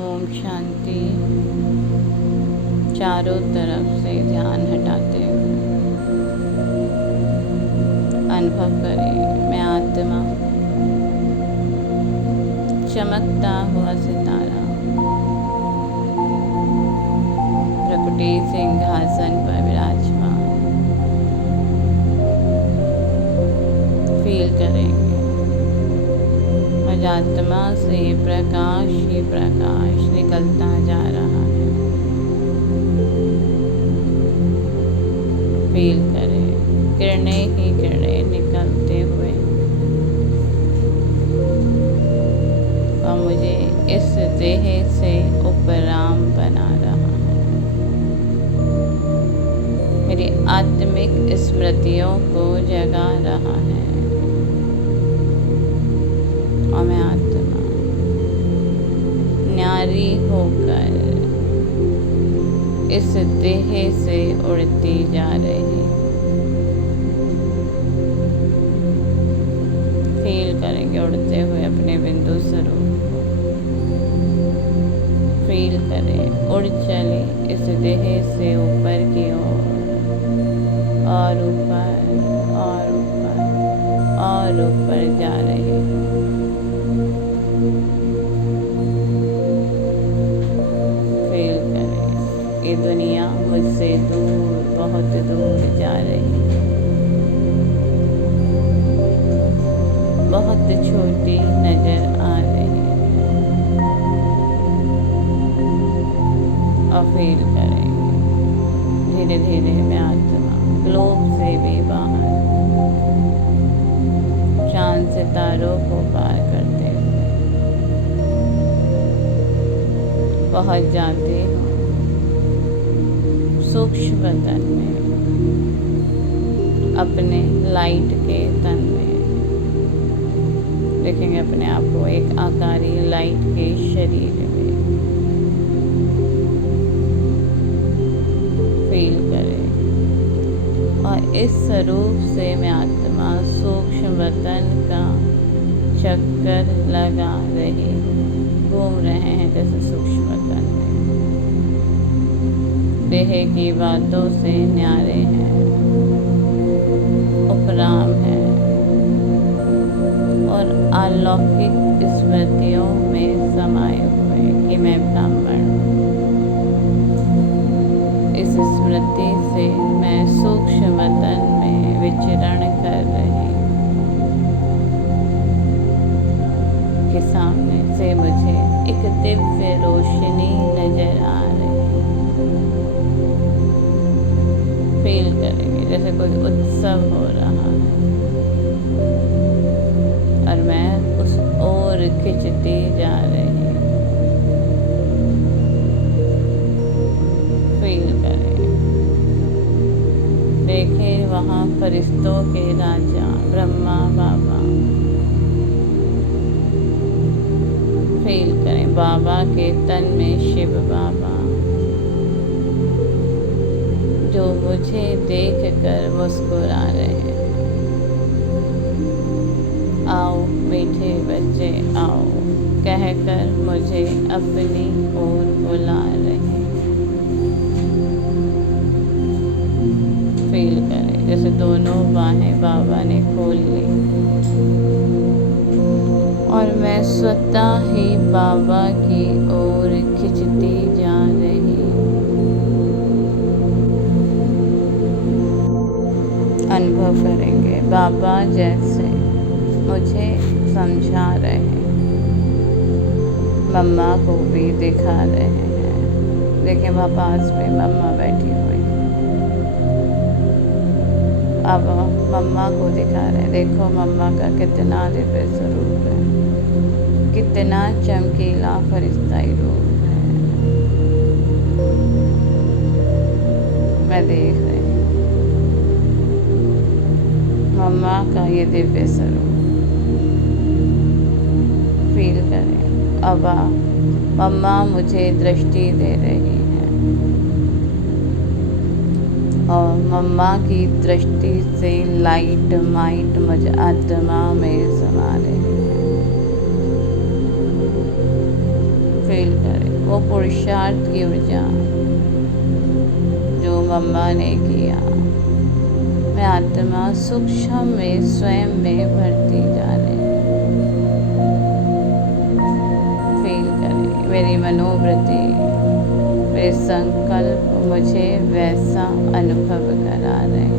ओम शांति। चारों तरफ से ध्यान हटाते हुए अनुभव करें, मैं आत्मा चमकता हुआ सितारा प्रकृति सिंहासन पर विराजमान फील करेंगे। आज आत्मा से प्रकाश ही प्रकाश निकलता जा रहा है। फील करें, किरणें ही किरणें निकलते हुए और मुझे इस देह से उपराम बना रहा है। मेरी आत्मिक स्मृतियों को जगा रहा है और मैं आत्मा न्यारी होकर इस देह से उड़ती जा रही। फील करेंगे उड़ते हुए अपने बिंदु स्वरूप को। फील करें उड़ चले इस देह से ऊपर की ओर और ऊपर और ऊपर और ऊपर जा रहे। फील करें ये दुनिया मुझसे दूर, बहुत दूर जा रही, बहुत छोटी नजर आ रही और फील करेंगे धीरे धीरे मैं आत्मा ग्लोब से भी बाहर चांद सितारों को पार करते हुए पहुंच जाते हूँ सूक्ष्म तन में, अपने लाइट के तन में। देखेंगे अपने आप को एक आकारी लाइट के शरीर में। फील करें और इस स्वरूप से मैं आत्मा सूक्ष्म तन का चक्कर लगा रही, घूम रहे हैं जैसे सूक्ष्म तन में। देह की बातों से न्यारे हैं, उपराम है और अलौकिक स्मृतियों में समाये हुए कि मैं ब्राह्मण हूँ। इस स्मृति से मैं सूक्ष्म तन में विचरण कर रही कि सामने से मुझे एक दिव्य रोशनी नजर आ रही। फील करेंगे जैसे कोई उत्सव हो रहा है और मैं उस ओर खिंचती जा रही। फील करें, देखें वहाँ फरिश्तों के राजा ब्रह्मा बाबा। फील करें बाबा के तन में शिव बाबा जो मुझे देखकर मुस्कुरा रहे हैं। आओ मीठे बच्चे आओ कहकर मुझे अपनी ओर बुला रहे हैं। फील करें जैसे दोनों बाहें बाबा ने खोल ली और मैं स्वतः ही बाबा की ओर खिंचती जा रही। अनुभव करेंगे बाबा जैसे मुझे समझा रहे हैं, मम्मा को भी दिखा रहे हैं। देखिए वहाँ पास में मम्मा बैठी हुई, अब मम्मा को दिखा रहे हैं। देखो मम्मा का कितना दिव्य स्वरूप है, कितना चमकीला फरिश्ताई रूप है। मैं देख रही मम्मा का ये दिव्य स्वरूप। फील करें अब मम्मा मुझे दृष्टि दे रही है और मम्मा की दृष्टि से लाइट माइट मुझ आत्मा में समा रही है। फील करें वो पुरुषार्थ की ऊर्जा जो मम्मा ने किया, मैं आत्मा सूक्ष्म में स्वयं में भरती जा रही हूँ। फील करें मेरी मनोवृत्ति, मेरे संकल्प मुझे वैसा अनुभव करा रहे हैं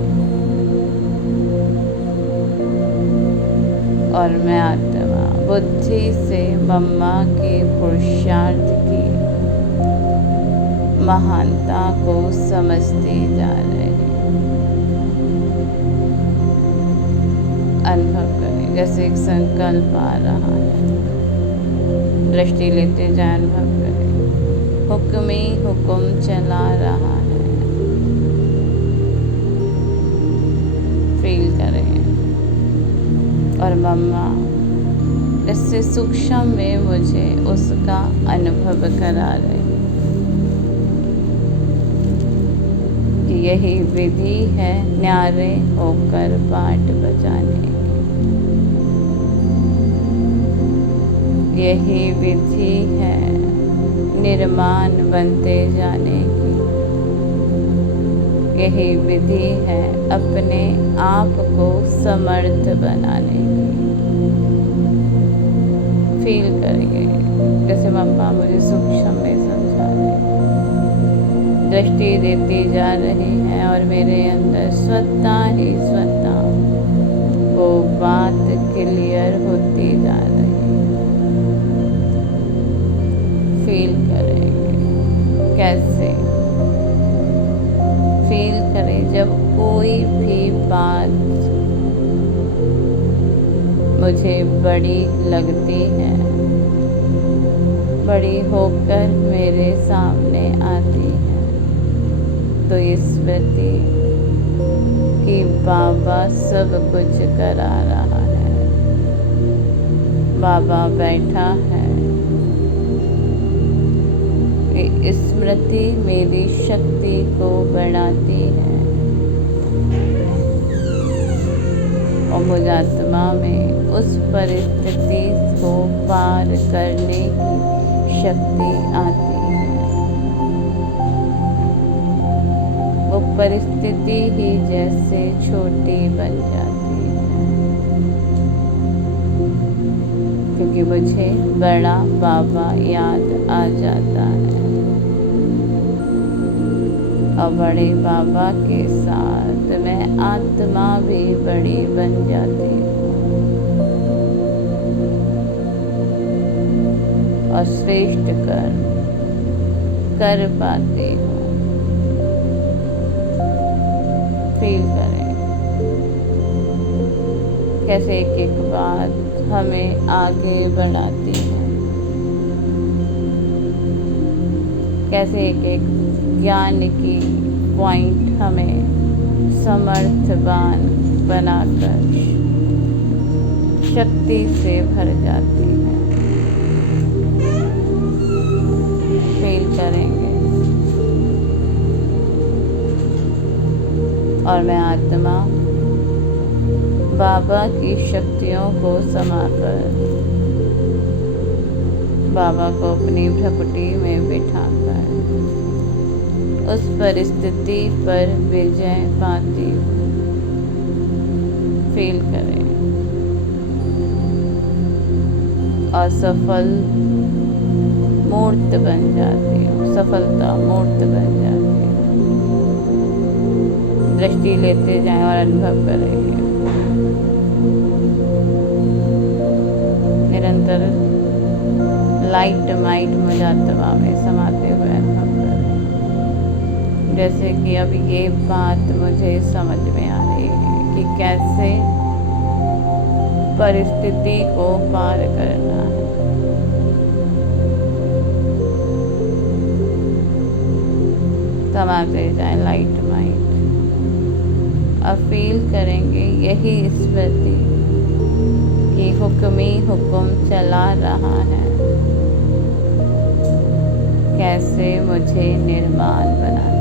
और मैं आत्मा बुद्धि से मम्मा के पुरुषार्थ की महानता को समझती जा रही हूँ। अनुभव करें जैसे एक संकल्प आ रहा है, दृष्टि लेते जाए, अनुभव करें हुक्म ही हुक्म चला रहा है। फील करें और मम्मा इससे सूक्ष्म में मुझे उसका अनुभव करा रहे कि यही विधि है न्यारे होकर बाट बजाने की, यही विधि है निर्माण बनते जाने की, यही विधि है अपने आप को समर्थ बनाने की। फील करेंगे जैसे मम्मा मुझे सूक्ष्म में समझा रहे, दृष्टि देती जा रही है और मेरे अंदर स्वतः ही स्वतः वो बात क्लियर होती जा रही है। फील करेंगे कैसे, फील करें जब कोई भी बात मुझे बड़ी लगती है, बड़ी होकर मेरे सामने आती है, तो ये स्मृति कि बाबा सब कुछ करा रहा है, बाबा बैठा है, ये स्मृति मेरी शक्ति को बढ़ाती है और मुझ आत्मा में उस परिस्थिति को पार करने की शक्ति आती है। वो परिस्थिति ही जैसे छोटी बन जाती है, क्योंकि मुझे बड़ा बाबा याद आ जाता है और बड़े बाबा के साथ मैं आत्मा भी बड़ी बन जाती हूँ और श्रेष्ठ कर्म कर पाती हूँ। फील करें कैसे एक एक बात हमें आगे बढ़ाती है, कैसे एक एक ज्ञान की पॉइंट हमें समर्थवान बनाकर शक्ति से भर जाती है। फील करेंगे और मैं आत्मा बाबा की शक्तियों को समाकर बाबा को अपनी भ्रकुटी में बिठाकर उस परिस्थिति पर विजय पाती हूँ। फील करें असफल मूर्त बन जाती हूँ, सफलता मूर्त बन जाती हूँ। दृष्टि लेते जाएं और अनुभव करेंगे निरंतर लाइट माइट मुझ आत्मा में समाते हुए अनुभव करें जैसे कि अब ये बात मुझे समझ में आ रही है कि कैसे परिस्थिति को पार करना है। समाते जाए लाइट माइट अब फील करेंगे यही स्मृति कि हुक्मी हुक्म चला रहा है, कैसे मुझे निर्माण बनाते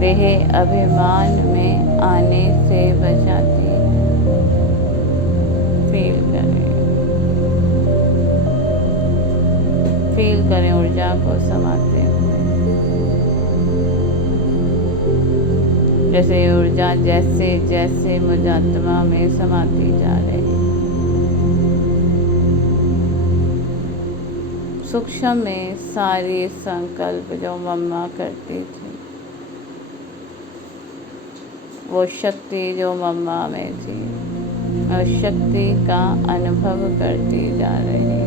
देह अभिमान में आने से बचाती है। फील करें फील करें ऊर्जा को समाते हुए, जैसे ऊर्जा जैसे जैसे मुझ आत्मा में समाती जा रही। सूक्ष्म में सारी संकल्प जो मम्मा करती थी, वो शक्ति जो मम्मा में थी, उस शक्ति का अनुभव करती जा रही हूँ।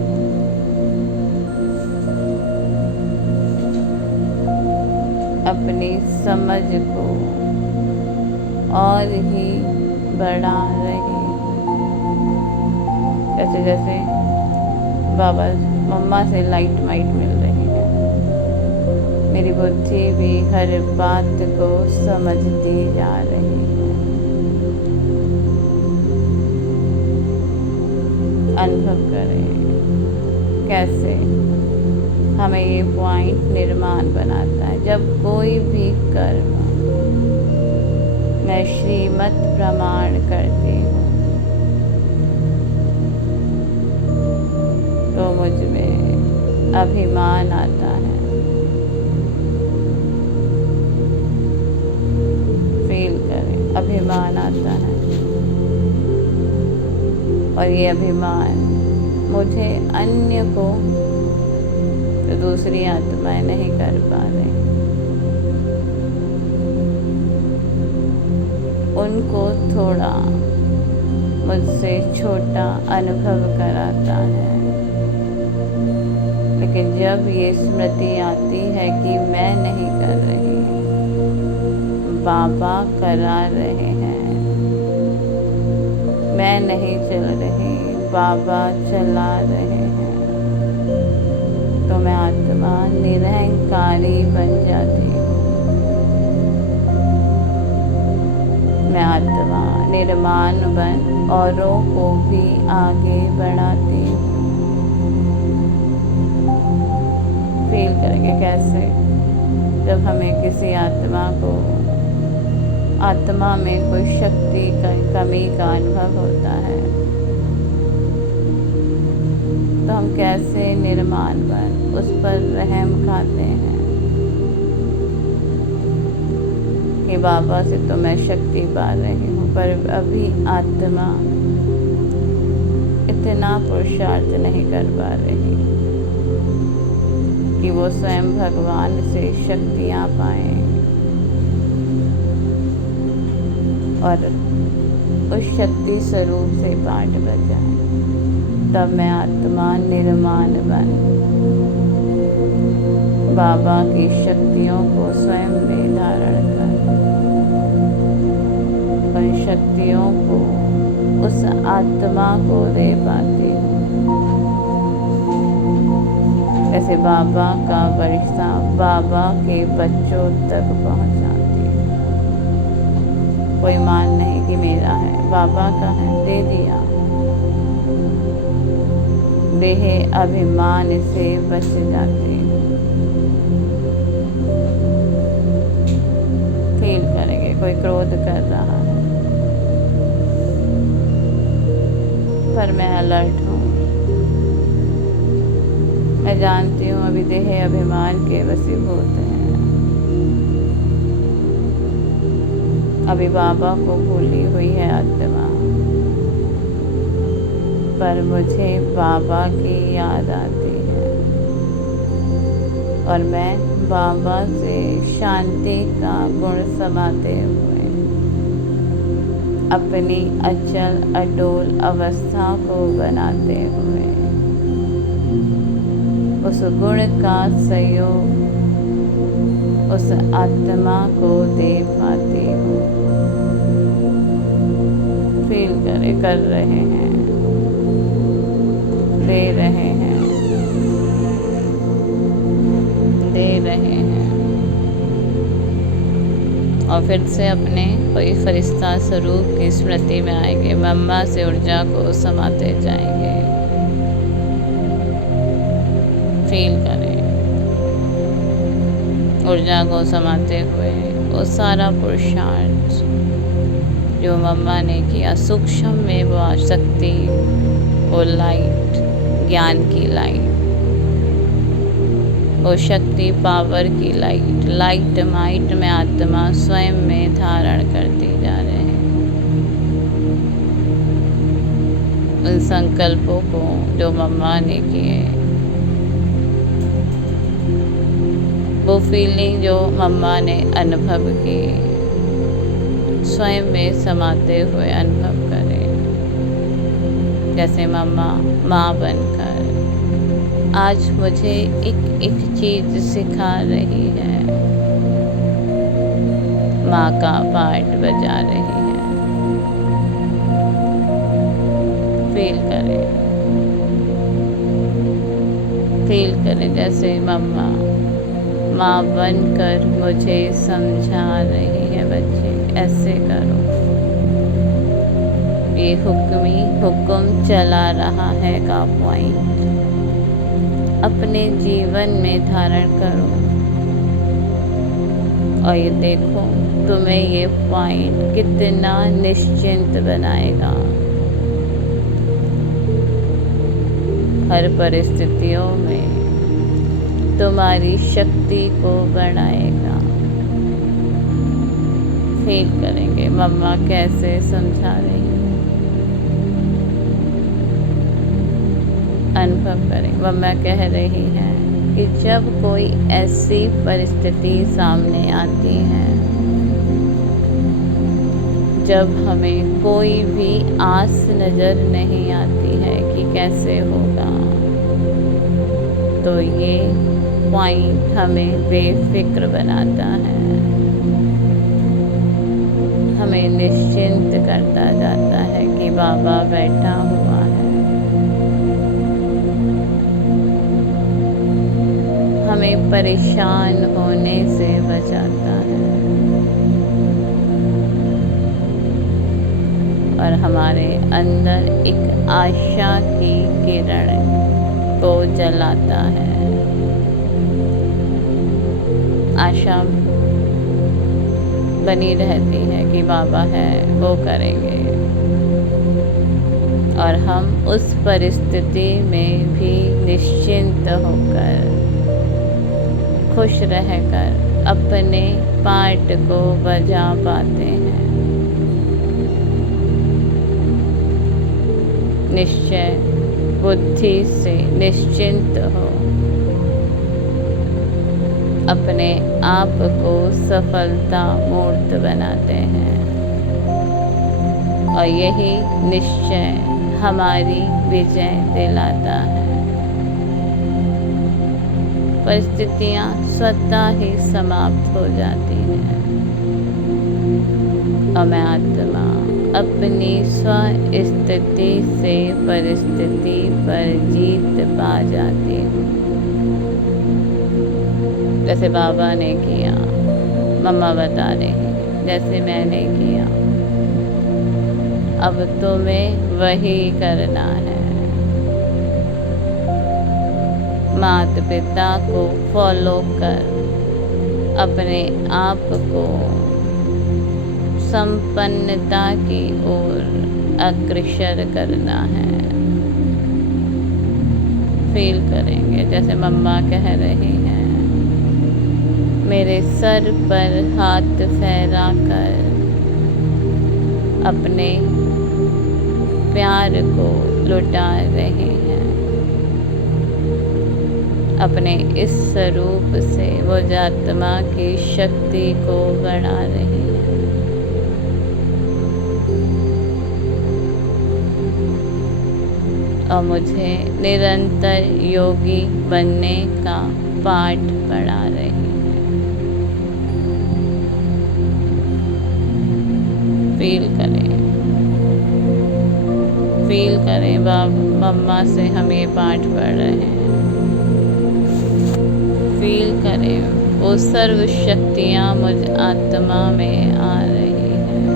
अपनी समझ को और ही बढ़ा रही हूँ। जैसे जैसे बाबा मम्मा से लाइट वाइट मिल रही है, मेरी बुद्धि भी हर बात को समझती जा रही है। अनुभव करें कैसे हमें ये पॉइंट निर्माण बनाता है। जब कोई भी कर्म मैं श्रीमत प्रमाण करती हूँ, तो मुझ में अभिमान आता है। फील करें, अभिमान आता है, और ये अभिमान मुझे अन्य को, जो दूसरी आत्माएं नहीं कर पा रही, उनको थोड़ा मुझसे छोटा अनुभव कराता है। लेकिन जब ये स्मृति आती है कि मैं नहीं कर रही, बाबा करा रहे हैं, मैं नहीं चल रही, बाबा चला रहे हैं, तो मैं आत्मा निरहंकारी बन जाती हूँ। मैं आत्मा निर्माण बन औरों को भी आगे बढ़ाती हूँ। फील करेंगे कैसे जब हमें किसी आत्मा में कोई शक्ति का कमी का अनुभव होता है, तो हम कैसे निर्माण बन उस पर रहम खाते हैं कि बाबा से तो मैं शक्ति पा रही हूँ, पर अभी आत्मा इतना पुरुषार्थ नहीं कर पा रही कि वो स्वयं भगवान से शक्तियाँ पाएं और उस शक्ति स्वरूप से पाठ बजाएं। तब मैं आत्मा निर्माण बन बाबा की शक्तियों को स्वयं में धारण कर उन शक्तियों को उस आत्मा को दे पाती हूँ। ऐसे बाबा का वर्षा बाबा के बच्चों तक पहुँचाती है। कोई मान नहीं कि मेरा है, बाबा का है, दे दिया। देह अभिमान से बच जाते। फील करेंगे कोई क्रोध कर रहा है, पर मैं अलर्ट हूँ। मैं जानती हूँ अभी देह अभिमान के वशीभूत हैं। अभी बाबा को भूली हुई है आत्मा, पर मुझे बाबा की याद आती है और मैं बाबा से शांति का गुण समाते हुए अपनी अचल अडोल अवस्था को बनाते हुए उस गुण का सहयोग उस आत्मा को दे पाती हूँ। फील कर रहे हैं, दे रहे हैं, दे रहे हैं। और फिर से अपने कोई फरिश्ता स्वरूप की स्मृति में आएंगे, मम्मा से ऊर्जा को समाते जाएंगे। फील करें ऊर्जा को समाते हुए वो सारा पुरुषार्थ जो मम्मा ने किया, सूक्ष्म में वो शक्ति, वो लाइट, ज्ञान की लाइट वो शक्ति पावर की लाइट माइट में आत्मा स्वयं में धारण करती जा रहे हैं। उन संकल्पों को जो मम्मा ने किए, वो फीलिंग जो मम्मा ने अनुभव की, स्वयं में समाते हुए अनुभव करें। जैसे मम्मा माँ बनकर आज मुझे एक एक चीज़ सिखा रही है, माँ का पार्ट बजा रही है। फील करें जैसे मम्मा माँ बनकर मुझे समझा रही है, बच्चे ऐसे करो। ये हुक्म चला रहा है का पॉइंट अपने जीवन में धारण करो, और ये देखो तुम्हें ये पॉइंट कितना निश्चिंत बनाएगा, हर परिस्थितियों में तुम्हारी शक्ति को बढ़ाएगा। फील करेंगे मम्मा कैसे समझा रही है, अनुभव करें। मम्मा कह रही है कि जब कोई ऐसी परिस्थिति सामने आती है, जब हमें कोई भी आस नज़र नहीं आती है कि कैसे होगा, तो ये पॉइंट हमें बेफिक्र बनाता है, हमें निश्चिंत करता जाता है कि बाबा बैठा हुआ है। हमें परेशान होने से बचाता है और हमारे अंदर एक आशा की किरण को जलाता है। आशा बनी रहती है कि बाबा है, वो करेंगे, और हम उस परिस्थिति में भी निश्चिंत होकर, खुश रहकर अपने पार्ट को बजा पाते हैं। निश्चय बुद्धि से निश्चिंत हो, अपने आप को सफलता मूर्त बनाते हैं, और यही निश्चय हमारी विजय दिलाता है। परिस्थितियाँ स्वतः ही समाप्त हो जाती हैं और मैं आत्मा अपनी स्वस्थिति से परिस्थिति पर जीत पा जाती हूँ। जैसे बाबा ने किया, मम्मा बता रही हैं, जैसे मैंने किया, अब तुम्हें वही करना है। माता पिता को फॉलो कर अपने आप को संपन्नता की ओर अग्रसर करना है। फील करेंगे जैसे मम्मा कह रही हैं, मेरे सर पर हाथ फैला कर अपने प्यार को लुटा रहे हैं। अपने इस स्वरूप से वो आत्मा की शक्ति को बढ़ा रही है। और मुझे निरंतर योगी बनने का पाठ पढ़ा रही है। फील करें मम्मा से हम ये पाठ पढ़ रहे हैं। फील करें वो सर्व शक्तियाँ मुझ आत्मा में आ रही हैं,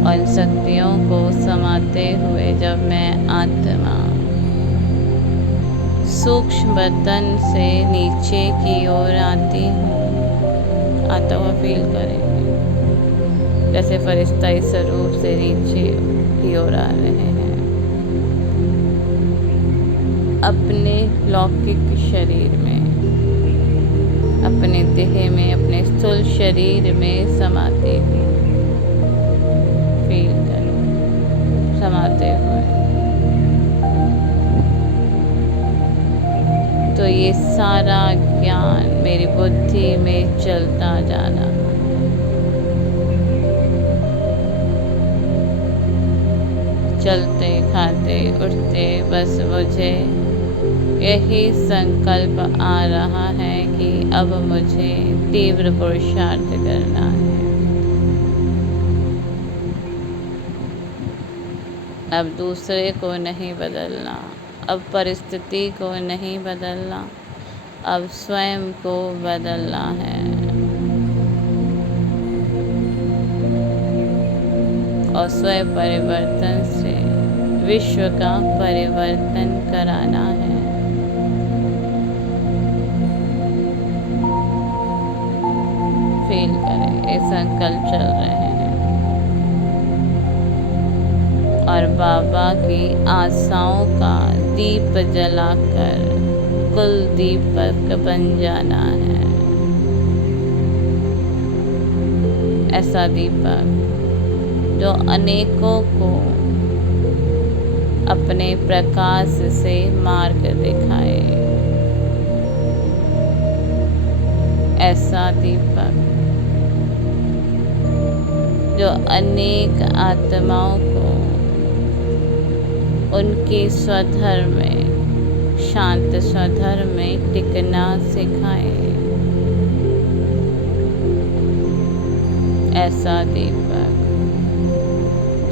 और इन शक्तियों को समाते हुए जब मैं आत्मा सूक्ष्म बदन से नीचे की ओर आती हूँ, आता हुआ फील करेंगे जैसे फरिश्ता इस स्वरूप से नीचे की ओर आ रहे हैं। अपने लौकिक शरीर में, अपने देह में, अपने स्थूल शरीर में समाते हुए फील करो, समाते हुए। तो ये सारा ज्ञान मेरी बुद्धि में चलता जा रहा है। चलते, खाते, उठते बस मुझे यही संकल्प आ रहा है कि अब मुझे तीव्र पुरुषार्थ करना है। अब दूसरे को नहीं बदलना, अब परिस्थिति को नहीं बदलना, अब स्वयं को बदलना है। और स्वयं परिवर्तन से विश्व का परिवर्तन कराना है। फील करें, ये संकल्प चल रहे हैं और बाबा की आशाओं का दीप जलाकर कुल दीपक बन जाना है। ऐसा दीपक जो अनेकों को अपने प्रकाश से मार्ग दिखाए। ऐसा दीपक जो अनेक आत्माओं को उनके स्वधर्म में, शांत स्वधर्म में टिकना सिखाए। ऐसा दीपक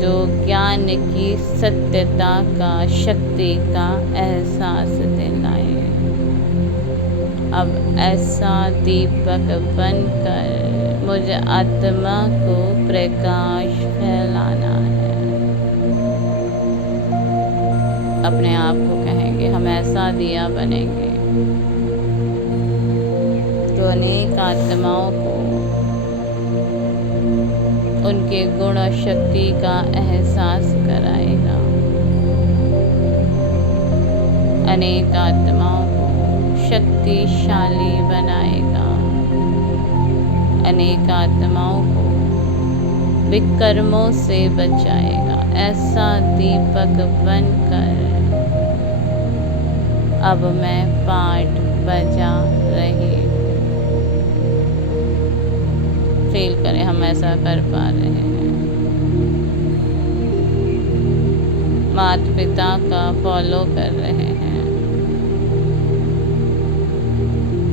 जो ज्ञान की सत्यता का, शक्ति का एहसास दिलाए। अब ऐसा दीपक बनकर मुझ आत्मा को प्रकाश फैलाना है। अपने आप को कहेंगे हम ऐसा दिया बनेंगे जो अनेक आत्माओं को उनके गुण और शक्ति का एहसास कराएगा। अनेक आत्माओं को शक्तिशाली बनाएगा। अनेक आत्माओं को विकर्मों से बचाएगा। ऐसा दीपक बनकर अब मैं पाठ बजा रही। फील करें हम ऐसा कर पा रहे हैं। माता पिता का फॉलो कर रहे हैं,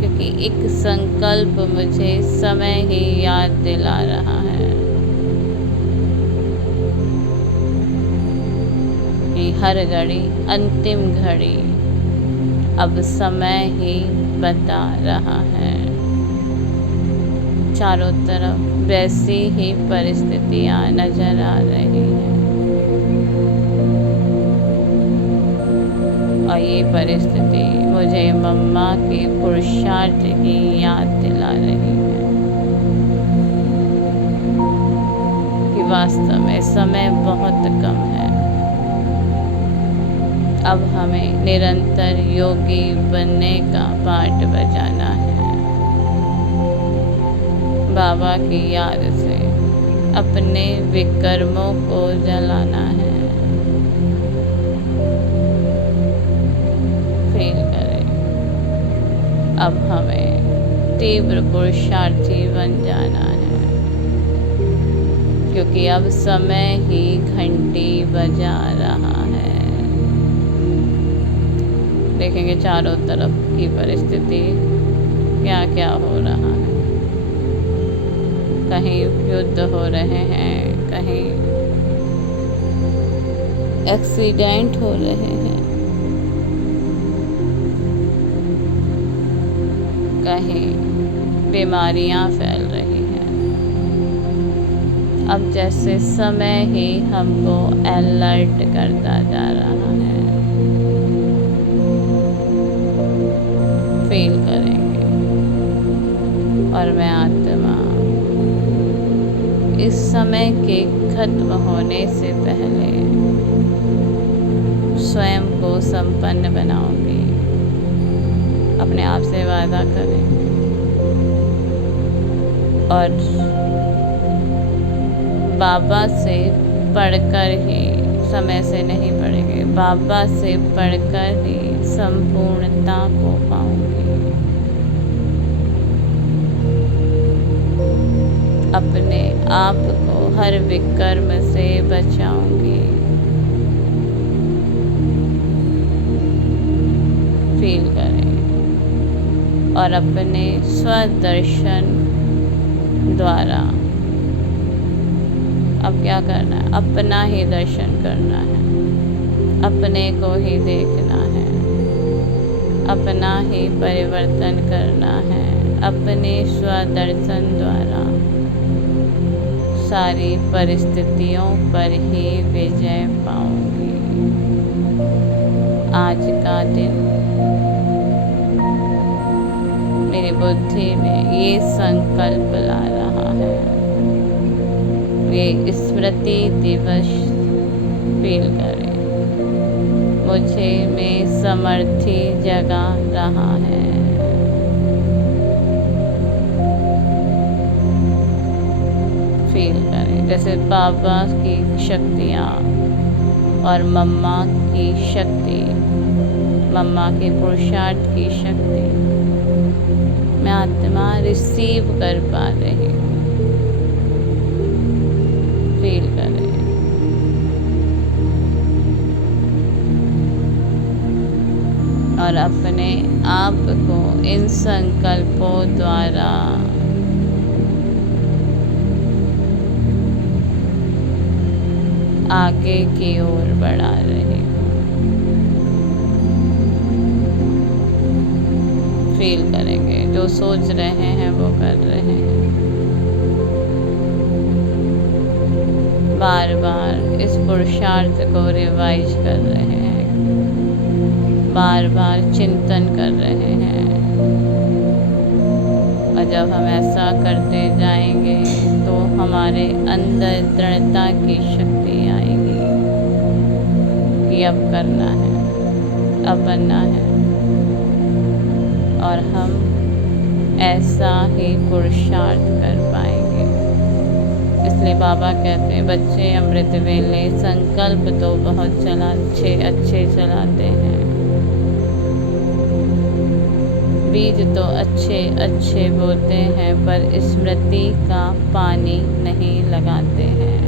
क्योंकि एक संकल्प मुझे समय ही याद दिला रहा है कि हर घड़ी अंतिम घड़ी अब समय ही बता रहा है। चारों तरफ वैसी ही परिस्थितियां नजर आ रही हैं और ये परिस्थिति मुझे मम्मा के पुरुषार्थ की याद दिला रही है कि वास्तव में समय बहुत कम है। अब हमें निरंतर योगी बनने का पाठ बजाना है। बाबा की याद से अपने विकर्मों को जलाना है। फील करें अब हमें तीव्र पुरुषार्थी बन जाना है, क्योंकि अब समय ही घंटी बजा रहा है। देखेंगे चारों तरफ की परिस्थिति क्या क्या हो रहा है। कहीं युद्ध हो रहे हैं, कहीं एक्सीडेंट हो रहे हैं, कहीं बीमारियां फैल रही हैं। अब जैसे समय ही हमको अलर्ट करता जा रहा है। फील करेंगे और मैं आत्मा इस समय के खत्म होने से पहले स्वयं को संपन्न बनाऊंगी। अपने आप से वादा करें और बाबा से पढ़कर ही, समय से नहीं पढ़ेंगे, बाबा से पढ़कर ही संपूर्णता को पाऊंगी। अपने आप को हर विकर्म से बचाऊंगी। फील करें और अपने स्वदर्शन द्वारा अब क्या करना है, अपना ही दर्शन करना है, अपने को ही देखना है, अपना ही परिवर्तन करना है। अपने स्वदर्शन द्वारा सारी परिस्थितियों पर ही विजय पाऊंगी। आज का दिन मेरी बुद्धि में ये संकल्प ला रहा है, ये स्मृति दिवस फील करें, मुझे में समर्थी जगा रहा है। फील करें जैसे बाबा की शक्तियाँ और मम्मा की शक्ति, मम्मा के पुरुषार्थ की शक्ति मैं आत्मा रिसीव कर पा रही हूँ। फील करें और अपने आप को इन संकल्पों द्वारा आगे की ओर बढ़ा रही हूँ। फील करेंगे जो सोच रहे हैं वो कर रहे हैं। बार बार इस पुरुषार्थ को रिवाइज कर रहे हैं, बार बार चिंतन कर रहे हैं। और जब हम ऐसा करते जाएंगे तो हमारे अंदर दृढ़ता की शक्ति आएगी कि अब करना है, अब बनना है। और हम ऐसा ही पुरुषार्थ कर पाएंगे। इसलिए बाबा कहते हैं बच्चे अमृत वेले संकल्प तो बहुत अच्छे चलाते हैं, बीज तो अच्छे बोते हैं, पर स्मृति का पानी नहीं लगाते हैं।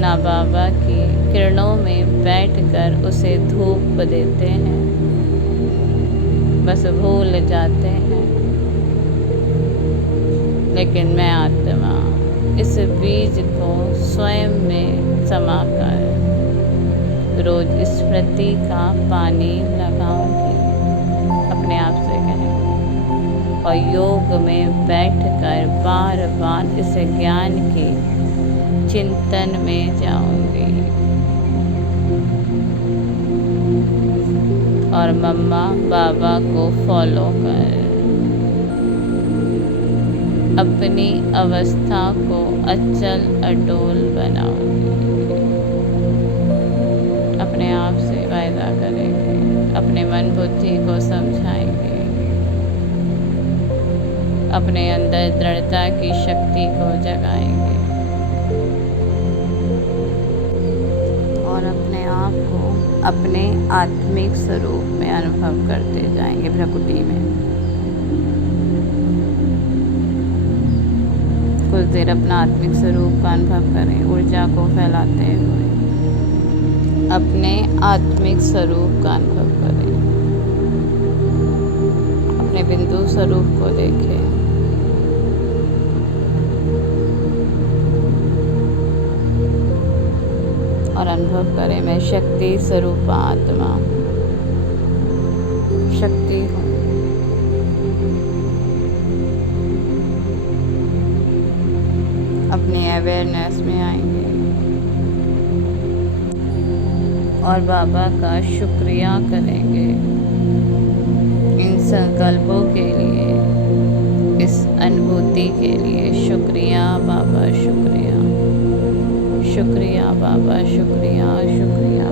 ना बाबा की किरणों में बैठकर उसे धूप देते हैं, बस भूल जाते हैं। लेकिन मैं आत्मा इस बीज को स्वयं में समाकर रोज स्मृति का पानी लगाऊंगी। अपने आप से कहें और योग में बैठकर बार बार इस ज्ञान के चिंतन में जाऊंगी। और मम्मा बाबा को फॉलो कर अपनी अवस्था को अचल अटोल बनाऊंगी। अपने आप से वायदा करेंगे, अपने मन बुद्धि को समझाएंगे, अपने अंदर दृढ़ता की शक्ति को जगाएंगे और अपने आप को अपने आत्मिक स्वरूप में अनुभव करते जाएंगे। प्रकृति में कुछ देर अपना आत्मिक स्वरूप का अनुभव करें, ऊर्जा को फैलाते हुए अपने आत्मिक स्वरूप का अनुभव करें। अपने बिंदु स्वरूप को देखें। और अनुभव करें मैं शक्ति स्वरूप आत्मा शक्ति हूँ। अपनी अवेयरनेस में आएंगे और बाबा का शुक्रिया करेंगे इन संकल्पों के लिए, इस अनुभूति के लिए। शुक्रिया बाबा, शुक्रिया, शुक्रिया बाबा, शुक्रिया, शुक्रिया।